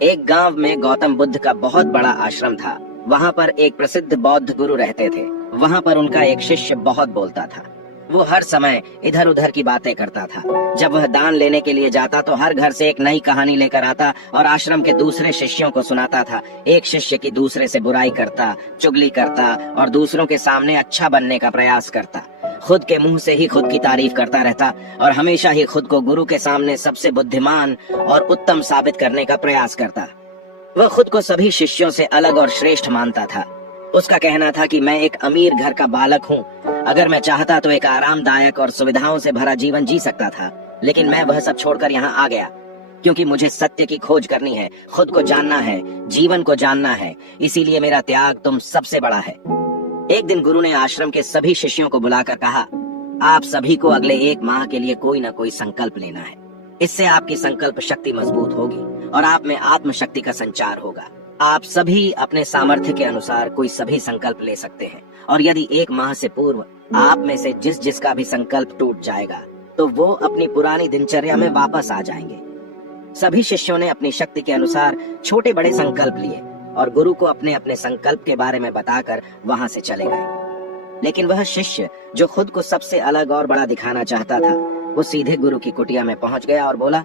एक गांव में गौतम बुद्ध का बहुत बड़ा आश्रम था। वहां पर एक प्रसिद्ध बौद्ध गुरु रहते थे। वहां पर उनका एक शिष्य बहुत बोलता था। वो हर समय इधर उधर की बातें करता था। जब वह दान लेने के लिए जाता तो हर घर से एक नई कहानी लेकर आता और आश्रम के दूसरे शिष्यों को सुनाता था। एक शिष्य की दूसरे से बुराई करता, चुगली करता और दूसरों के सामने अच्छा बनने का प्रयास करता। खुद के मुंह से ही खुद की तारीफ करता रहता और हमेशा ही खुद को गुरु के सामने सबसे बुद्धिमान और उत्तम साबित करने का प्रयास करता। वह खुद को सभी शिष्यों से अलग और श्रेष्ठ मानता था। उसका कहना था कि मैं एक अमीर घर का बालक हूँ। अगर मैं चाहता तो एक आरामदायक और सुविधाओं से भरा जीवन जी सकता था, लेकिन मैं वह सब छोड़कर यहाँ आ गया क्योंकि मुझे सत्य की खोज करनी है, खुद को जानना है, जीवन को जानना है। इसीलिए मेरा त्याग तुम सबसे बड़ा है। एक दिन गुरु ने आश्रम के सभी शिष्यों को बुलाकर कहा, आप सभी को अगले 1 माह के लिए कोई न कोई संकल्प लेना है। इससे आपकी संकल्प शक्ति मजबूत होगी और आप में आत्म शक्ति का संचार होगा। आप सभी अपने सामर्थ्य के अनुसार कोई सभी संकल्प ले सकते हैं और यदि 1 माह से पूर्व आप में से जिसका भी संकल्प टूट जाएगा तो वो अपनी पुरानी दिनचर्या में वापस आ जाएंगे। सभी शिष्यों ने अपनी शक्ति के अनुसार छोटे बड़े संकल्प लिए और गुरु को अपने अपने संकल्प के बारे में बताकर वहां से चले गए। लेकिन वह शिष्य जो खुद को सबसे अलग और बड़ा दिखाना चाहता था, वो सीधे गुरु की कुटिया में पहुंच गया और बोला,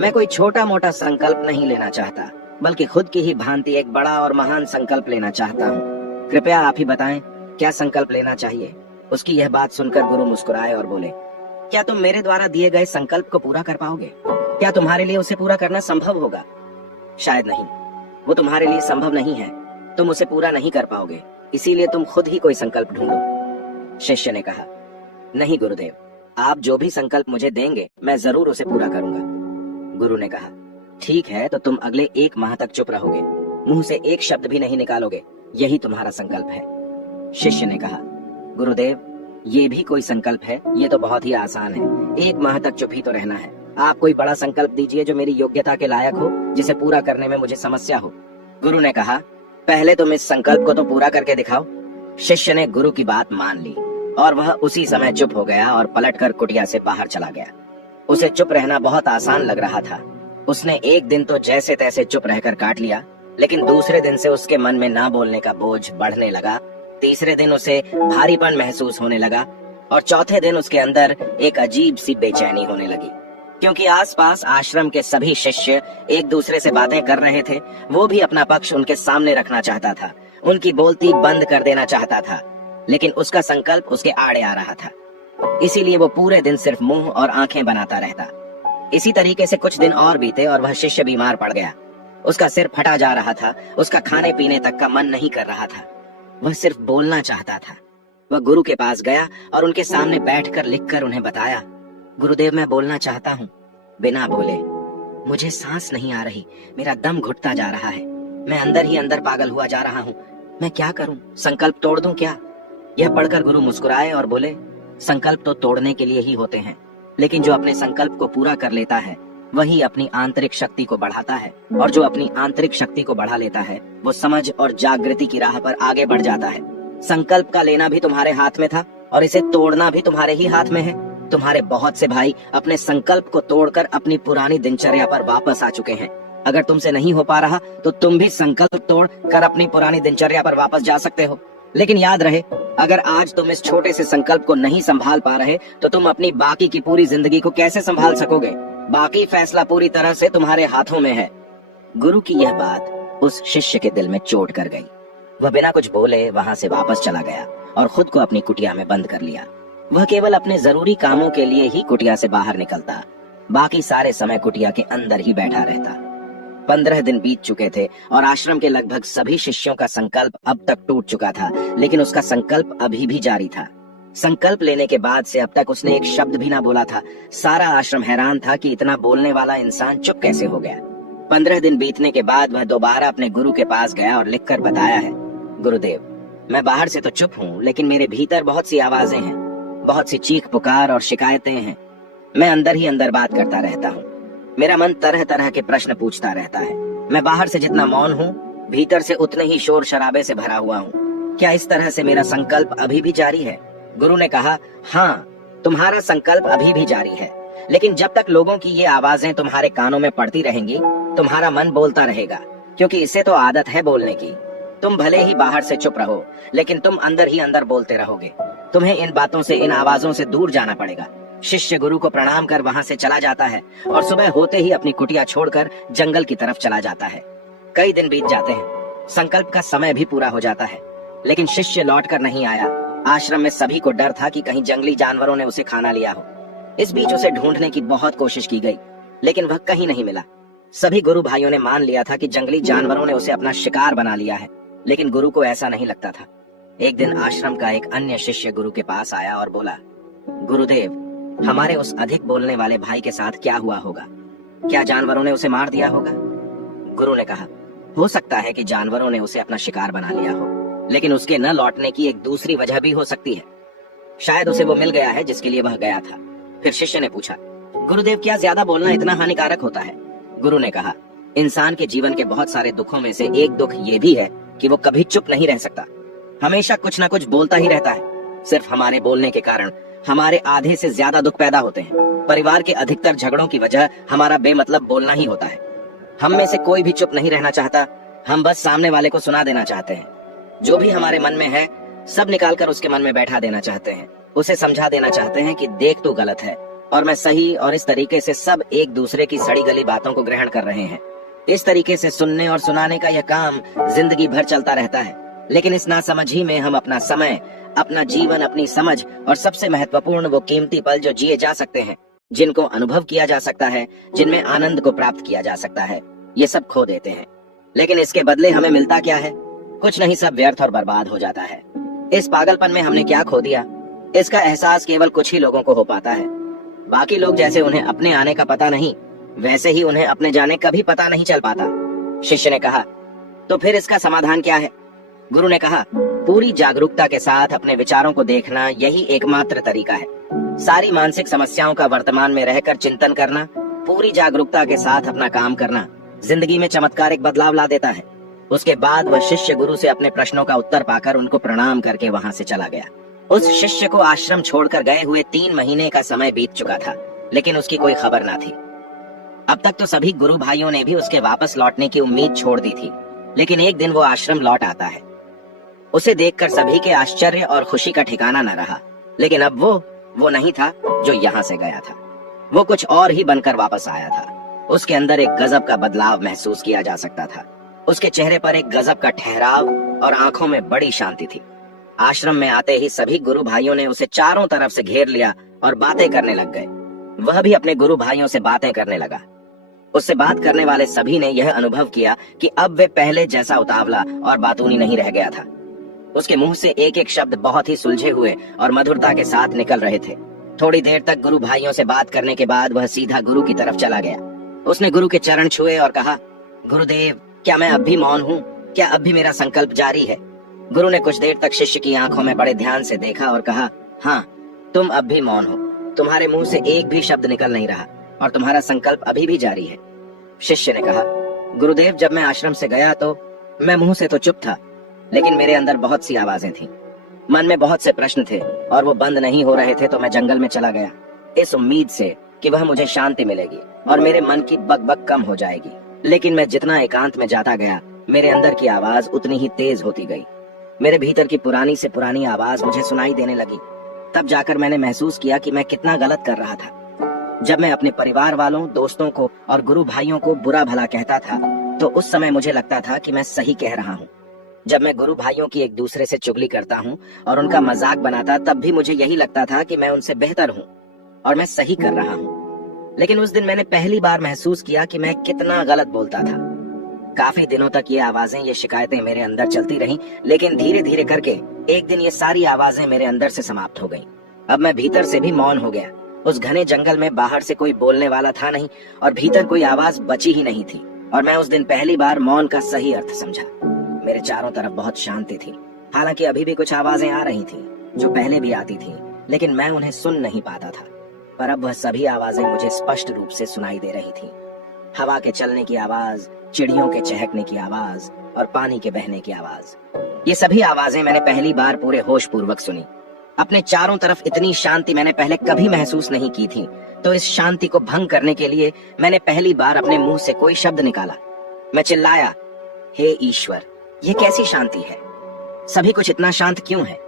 मैं कोई छोटा मोटा संकल्प नहीं लेना चाहता, बल्कि खुद की ही भांति एक बड़ा और महान संकल्प लेना चाहता हूँ। कृपया आप ही बताएं क्या संकल्प लेना चाहिए। उसकी यह बात सुनकर गुरु मुस्कुराए और बोले, क्या तुम मेरे द्वारा दिए गए संकल्प को पूरा कर पाओगे? क्या तुम्हारे लिए उसे पूरा करना संभव होगा? शायद नहीं, वो तुम्हारे लिए संभव नहीं है। तुम उसे पूरा नहीं कर पाओगे, इसीलिए तुम खुद ही कोई संकल्प ढूंढो। शिष्य ने कहा, नहीं गुरुदेव, आप जो भी संकल्प मुझे देंगे मैं जरूर उसे पूरा करूंगा। गुरु ने कहा, ठीक है, तो तुम अगले 1 माह तक चुप रहोगे, मुंह से एक शब्द भी नहीं निकालोगे, यही तुम्हारा संकल्प है। शिष्य ने कहा, गुरुदेव, ये भी कोई संकल्प है? ये तो बहुत ही आसान है। 1 माह तक चुप ही तो रहना है। आप कोई बड़ा संकल्प दीजिए जो मेरी योग्यता के लायक हो, जिसे पूरा करने में मुझे समस्या हो। गुरु ने कहा, पहले तुम इस संकल्प को तो पूरा करके दिखाओ। शिष्य ने गुरु की बात मान ली और वह उसी समय चुप हो गया और पलटकर कुटिया से बाहर चला गया। उसे चुप रहना बहुत आसान लग रहा था। उसने एक दिन तो जैसे तैसे चुप रहकर काट लिया, लेकिन दूसरे दिन से उसके मन में ना बोलने का बोझ बढ़ने लगा। तीसरे दिन उसे भारीपन महसूस होने लगा और चौथे दिन उसके अंदर एक अजीब सी बेचैनी होने लगी, क्योंकि आसपास आश्रम के सभी शिष्य एक दूसरे से बातें कर रहे थे। वो भी अपना पक्ष उनके सामने रखना चाहता था, उनकी बोलती बंद कर देना चाहता था, लेकिन उसका संकल्प उसके आड़े आ रहा था। इसीलिए वो पूरे दिन सिर्फ मुंह और आंखें बनाता रहता। इसी तरीके से कुछ दिन और बीते और वह शिष्य बीमार पड़ गया। उसका सिर फटा जा रहा था, उसका खाने पीने तक का मन नहीं कर रहा था, वह सिर्फ बोलना चाहता था। वह गुरु के पास गया और उनके सामने बैठकर लिखकर उन्हें बताया, गुरुदेव, मैं बोलना चाहता हूँ। बिना बोले, मुझे सांस नहीं आ रही, मेरा दम घुटता जा रहा है, मैं अंदर ही अंदर पागल हुआ जा रहा हूँ, मैं क्या करूँ? संकल्प तोड़ दूं क्या? यह पढ़कर गुरु मुस्कुराए और बोले, संकल्प तो तोड़ने के लिए ही होते हैं, लेकिन जो अपने संकल्प को पूरा कर लेता है वही अपनी आंतरिक शक्ति को बढ़ाता है, और जो अपनी आंतरिक शक्ति को बढ़ा लेता है वो समझ और जागृति की राह पर आगे बढ़ जाता है। संकल्प का लेना भी तुम्हारे हाथ में था और इसे तोड़ना भी तुम्हारे ही हाथ में है। तुम्हारे बहुत से भाई अपने संकल्प को तोड़कर अपनी पुरानी दिनचर्या पर वापस आ चुके हैं। अगर तुमसे नहीं हो पा रहा तो तुम भी संकल्प तोड़ कर अपनी पुरानी दिनचर्या पर वापस जा सकते हो। लेकिन याद रहे, अगर आज तुम इस छोटे से संकल्प को नहीं संभाल पा रहे तो तुम अपनी बाकी की पूरी जिंदगी को कैसे संभाल सकोगे? बाकी फैसला पूरी तरह से तुम्हारे हाथों में है। गुरु की यह बात उस शिष्य के दिल में चोट कर गई। वह बिना कुछ बोले वहां से वापस चला गया और खुद को अपनी कुटिया में बंद कर लिया। वह केवल अपने जरूरी कामों के लिए ही कुटिया से बाहर निकलता, बाकी सारे समय कुटिया के अंदर ही बैठा रहता। 15 दिन बीत चुके थे और आश्रम के लगभग सभी शिष्यों का संकल्प अब तक टूट चुका था, लेकिन उसका संकल्प अभी भी जारी था। संकल्प लेने के बाद से अब तक उसने एक शब्द भी ना बोला था। सारा आश्रम हैरान था कि इतना बोलने वाला इंसान चुप कैसे हो गया। 15 दिन बीतने के बाद वह दोबारा अपने गुरु के पास गया और लिखकर बताया है, गुरुदेव, मैं बाहर से तो चुप हूँ, लेकिन मेरे भीतर बहुत सी आवाजें हैं, बहुत सी चीख पुकार और शिकायतें हैं। मैं अंदर ही अंदर बात करता रहता हूँ। मेरा मन तरह तरह के प्रश्न पूछता रहता है। मैं बाहर से जितना मौन हूँ, भीतर से उतने ही शोर शराबे से भरा हुआ हूँ। क्या इस तरह से मेरा संकल्प अभी भी जारी है? गुरु ने कहा, हाँ, तुम्हारा संकल्प अभी भी जारी है, लेकिन जब तक लोगों की ये आवाजें तुम्हारे कानों में पड़ती रहेंगी तुम्हारा मन बोलता रहेगा, क्योंकि इसे तो आदत है बोलने की। तुम भले ही बाहर से चुप रहो, लेकिन तुम अंदर ही अंदर बोलते रहोगे। तुम्हें इन बातों से, इन आवाजों से दूर जाना पड़ेगा। शिष्य गुरु को प्रणाम कर वहां से चला जाता है और सुबह होते ही अपनी कुटिया छोड़कर जंगल की तरफ चला जाता है। कई दिन बीत जाते हैं, संकल्प का समय भी पूरा हो जाता है, लेकिन शिष्य लौटकर नहीं आया। आश्रम में सभी को डर था कि कहीं जंगली जानवरों ने उसे खाना लिया हो। इस बीच उसे ढूंढने की बहुत कोशिश की गई, लेकिन वह कहीं नहीं मिला। सभी गुरु भाइयों ने मान लिया था कि जंगली जानवरों ने उसे अपना शिकार बना लिया है, लेकिन गुरु को ऐसा नहीं लगता था। एक दिन आश्रम का एक अन्य शिष्य गुरु के पास आया और बोला, गुरुदेव, हमारे उस अधिक बोलने वाले भाई के साथ क्या हुआ होगा? क्या जानवरों ने उसे मार दिया होगा? गुरु ने कहा, हो सकता है कि जानवरों ने उसे अपना शिकार बना लिया हो, लेकिन उसके न लौटने की एक दूसरी वजह भी हो सकती है। शायद उसे वो मिल गया है जिसके लिए वह गया था। फिर शिष्य ने पूछा, गुरुदेव, क्या ज्यादा बोलना इतना हानिकारक होता है? गुरु ने कहा, इंसान के जीवन के बहुत सारे दुखों में से एक दुख ये भी है कि वो कभी चुप नहीं रह सकता, हमेशा कुछ न कुछ बोलता ही रहता है। सिर्फ हमारे बोलने के कारण हमारे आधे से ज्यादा दुख पैदा होते हैं। परिवार के अधिकतर झगड़ों की वजह हमारा बेमतलब बोलना ही होता है। हम में से कोई भी चुप नहीं रहना चाहता, हम बस सामने वाले को सुना देना चाहते हैं। जो भी हमारे मन में है सब निकालकर उसके मन में बैठा देना चाहते हैं। उसे समझा देना चाहते हैं कि देख, तू गलत है और मैं सही, और इस तरीके से सब एक दूसरे की सड़ी गली बातों को ग्रहण कर रहे हैं। इस तरीके से सुनने और सुनाने का यह काम जिंदगी भर चलता रहता है, लेकिन इस नासमझी में हम अपना समय, अपना जीवन, अपनी समझ और सबसे महत्वपूर्ण वो कीमती पल जो जिए जा सकते हैं, जिनको अनुभव किया जा सकता है, जिनमें आनंद को प्राप्त किया जा सकता है, ये सब खो देते हैं। लेकिन इसके बदले हमें मिलता क्या है? कुछ नहीं, सब व्यर्थ और बर्बाद हो जाता है। इस पागलपन में हमने क्या खो दिया, इसका एहसास केवल कुछ ही लोगों को हो पाता है। बाकी लोग जैसे उन्हें अपने आने का पता नहीं, वैसे ही उन्हें अपने जाने का भी पता नहीं चल पाता। शिष्य ने कहा, तो फिर इसका समाधान क्या है? गुरु ने कहा, पूरी जागरूकता के साथ अपने विचारों को देखना, यही एकमात्र तरीका है। सारी मानसिक समस्याओं का वर्तमान में रहकर चिंतन करना, पूरी जागरूकता के साथ अपना काम करना जिंदगी में चमत्कारिक बदलाव ला देता है। उसके बाद वह शिष्य गुरु से अपने प्रश्नों का उत्तर पाकर उनको प्रणाम करके वहां से चला गया। उस शिष्य को आश्रम छोड़कर गए हुए 3 महीने का समय बीत चुका था, लेकिन उसकी कोई खबर ना थी। अब तक तो सभी गुरु भाइयों ने भी उसके वापस लौटने की उम्मीद छोड़ दी थी, लेकिन एक दिन वो आश्रम लौट आता है। उसे देखकर सभी के आश्चर्य और खुशी का ठिकाना न रहा, लेकिन अब वो नहीं था जो यहाँ से गया था। वो कुछ और ही बनकर वापस आया था। उसके अंदर एक गजब का बदलाव महसूस किया जा सकता था। उसके चेहरे पर एक गजब का ठहराव और आंखों में बड़ी शांति थी। आश्रम में आते ही सभी गुरु भाइयों ने उसे चारों तरफ से घेर लिया और बातें करने लग गए। वह भी अपने गुरु भाइयों से बातें करने लगा। उससे बात करने वाले सभी ने यह अनुभव किया कि अब वे पहले जैसा उतावला और बातूनी नहीं रह गया था। उसके मुंह से एक एक शब्द बहुत ही सुलझे हुए और मधुरता के साथ निकल रहे थे। थोड़ी देर तक गुरु भाइयों से बात करने के बाद वह सीधा गुरु की तरफ चला गया। उसने गुरु के चरण छुए और कहा, गुरुदेव, क्या मैं अब भी मौन हूँ? क्या अब भी मेरा संकल्प जारी है? गुरु ने कुछ देर तक शिष्य की आंखों में बड़े ध्यान से देखा और कहा, हाँ, तुम अब भी मौन हो। तुम्हारे मुंह से एक भी शब्द निकल नहीं रहा और तुम्हारा संकल्प अभी भी जारी है। शिष्य ने कहा, गुरुदेव, जब मैं आश्रम से गया तो मैं मुंह से तो चुप था, लेकिन मेरे अंदर बहुत सी आवाजें थीं। मन में बहुत से प्रश्न थे और वो बंद नहीं हो रहे थे, तो मैं जंगल में चला गया, इस उम्मीद से कि वह मुझे शांति मिलेगी और मेरे मन की बकबक कम हो जाएगी। लेकिन मैं जितना एकांत में जाता गया, मेरे अंदर की आवाज उतनी ही तेज होती गई। मेरे भीतर की पुरानी से पुरानी आवाज मुझे सुनाई देने लगी। तब जाकर मैंने महसूस किया कि मैं कितना गलत कर रहा था। जब मैं अपने परिवार वालों, दोस्तों को और गुरु भाइयों को बुरा भला कहता था, तो उस समय मुझे लगता था कि मैं सही कह रहा हूँ। जब मैं गुरु भाइयों की एक दूसरे से चुगली करता हूँ और उनका मजाक बनाता, तब भी मुझे यही लगता था कि मैं उनसे बेहतर हूँ और मैं सही कर रहा हूँ। लेकिन उस दिन मैंने पहली बार महसूस किया कि मैं कितना गलत बोलता था। काफी दिनों तक ये आवाजें, ये शिकायतें मेरे अंदर चलती रहीं, लेकिन धीरे धीरे करके एक दिन ये सारी आवाजें मेरे अंदर से समाप्त हो गईं। अब मैं भीतर से भी मौन हो गया। उस घने जंगल में बाहर से कोई बोलने वाला था नहीं और भीतर कोई आवाज बची ही नहीं थी, और मैं उस दिन पहली बार मौन का सही अर्थ समझा। मेरे चारों तरफ बहुत शांति थी। हालांकि अभी भी कुछ आवाजें आ रही थी जो पहले भी आती थी, लेकिन मैं उन्हें सुन नहीं पाता था। पर अब वह सभी आवाजें मुझे स्पष्ट रूप से सुनाई दे रही थी। हवा के चलने की आवाज, चिड़ियों के चहकने की आवाज और पानी के बहने की आवाज, ये सभी आवाजें मैंने पहली बार पूरे होश पूर्वक सुनी। अपने चारों तरफ इतनी शांति मैंने पहले कभी महसूस नहीं की थी। तो इस शांति को भंग करने के लिए मैंने पहली बार अपने मुंह से कोई शब्द निकाला। मैं चिल्लाया, हे ईश्वर, ये कैसी शांति है? सभी कुछ इतना शांत क्यों है?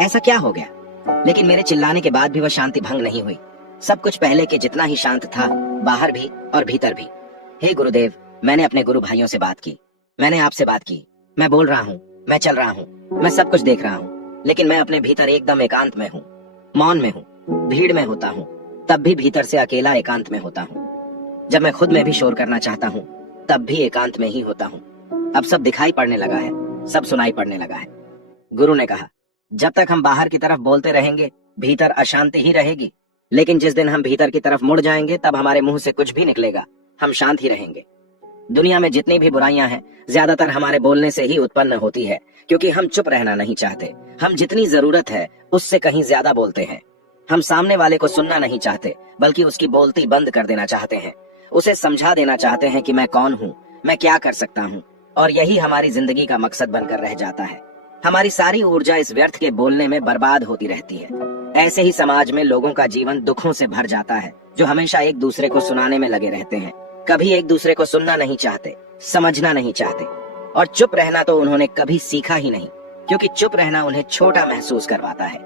ऐसा क्या हो गया? लेकिन मेरे चिल्लाने के बाद भी वह शांति भंग नहीं हुई। सब कुछ पहले के जितना ही शांत था, बाहर भी और भीतर भी। हे गुरुदेव, मैंने अपने गुरु भाइयों से बात की, मैंने आपसे बात की। मैं बोल रहा हूँ, मैं चल रहा हूँ, मैं सब कुछ देख रहा हूँ, लेकिन मैं अपने भीतर एकदम एकांत में हूँ, मौन में हूँ, भीड़ में होता हूँ, तब भी भीतर से अकेला एकांत में होता हूँ। जब मैं खुद में भी शोर करना चाहता हूँ, तब भी एकांत में ही होता हूँ। अब सब दिखाई पड़ने लगा है, सब सुनाई पड़ने लगा है। गुरु ने कहा, जब तक हम बाहर की तरफ बोलते रहेंगे, भीतर अशांति ही रहेगी। लेकिन जिस दिन हम भीतर की तरफ मुड़ जाएंगे, तब हमारे मुंह से कुछ भी निकलेगा, हम शांत ही रहेंगे। दुनिया में जितनी भी बुराइयां हैं, ज्यादातर हमारे बोलने से ही उत्पन्न होती है, क्योंकि हम चुप रहना नहीं चाहते। हम जितनी जरूरत है उससे कहीं ज्यादा बोलते हैं। हम सामने वाले को सुनना नहीं चाहते, बल्कि उसकी बोलती बंद कर देना चाहते हैं। उसे समझा देना चाहते हैं कि मैं कौन हूँ, मैं क्या कर सकता हूँ, और यही हमारी जिंदगी का मकसद बनकर रह जाता है। हमारी सारी ऊर्जा इस व्यर्थ के बोलने में बर्बाद होती रहती है। ऐसे ही समाज में लोगों का जीवन दुखों से भर जाता है, जो हमेशा एक दूसरे को सुनाने में लगे रहते हैं। कभी एक दूसरे को सुनना नहीं चाहते, समझना नहीं चाहते, और चुप रहना तो उन्होंने कभी सीखा ही नहीं, क्योंकि चुप रहना उन्हें छोटा महसूस करवाता है।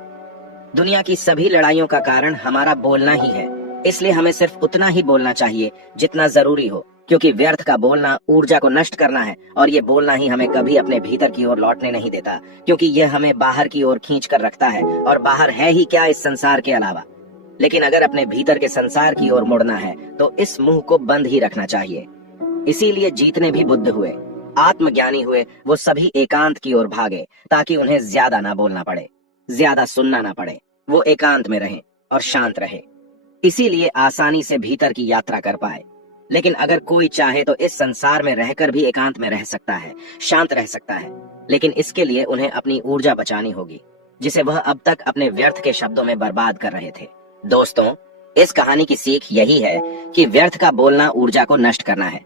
दुनिया की सभी लड़ाइयों का कारण हमारा बोलना ही है, इसलिए हमें सिर्फ उतना ही बोलना चाहिए जितना जरूरी हो, क्योंकि व्यर्थ का बोलना ऊर्जा को नष्ट करना है, और ये बोलना ही हमें कभी अपने भीतर की ओर लौटने नहीं देता, क्योंकि यह हमें बाहर की ओर खींच कर रखता है, और बाहर है ही क्या इस संसार के अलावा। लेकिन अगर अपने भीतर के संसार की ओर मुड़ना है, तो इस मुंह को बंद ही रखना चाहिए। इसीलिए जितने भी बुद्ध हुए, आत्मज्ञानी हुए, वो सभी एकांत की ओर भागे, ताकि उन्हें ज्यादा ना बोलना पड़े, ज्यादा सुनना ना पड़े। वो एकांत में रहें और शांत रहे, इसीलिए आसानी से भीतर की यात्रा कर पाए। लेकिन अगर कोई चाहे तो इस संसार में रहकर भी एकांत में रह सकता है, शांत रह सकता है, लेकिन इसके लिए उन्हें अपनी ऊर्जा बचानी होगी, जिसे वह अब तक अपने व्यर्थ के शब्दों में बर्बाद कर रहे थे। दोस्तों, इस कहानी की सीख यही है कि व्यर्थ का बोलना ऊर्जा को नष्ट करना है।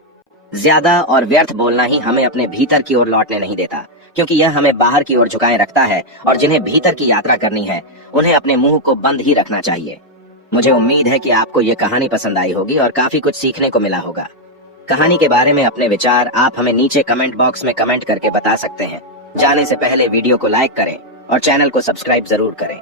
ज्यादा और व्यर्थ बोलना ही हमें अपने भीतर की ओर लौटने नहीं देता, क्योंकि यह हमें बाहर की ओर झुकाए रखता है, और जिन्हें भीतर की यात्रा करनी है, उन्हें अपने मुंह को बंद ही रखना चाहिए। मुझे उम्मीद है कि आपको ये कहानी पसंद आई होगी और काफी कुछ सीखने को मिला होगा। कहानी के बारे में अपने विचार आप हमें नीचे कमेंट बॉक्स में कमेंट करके बता सकते हैं। जाने से पहले वीडियो को लाइक करें और चैनल को सब्सक्राइब जरूर करें।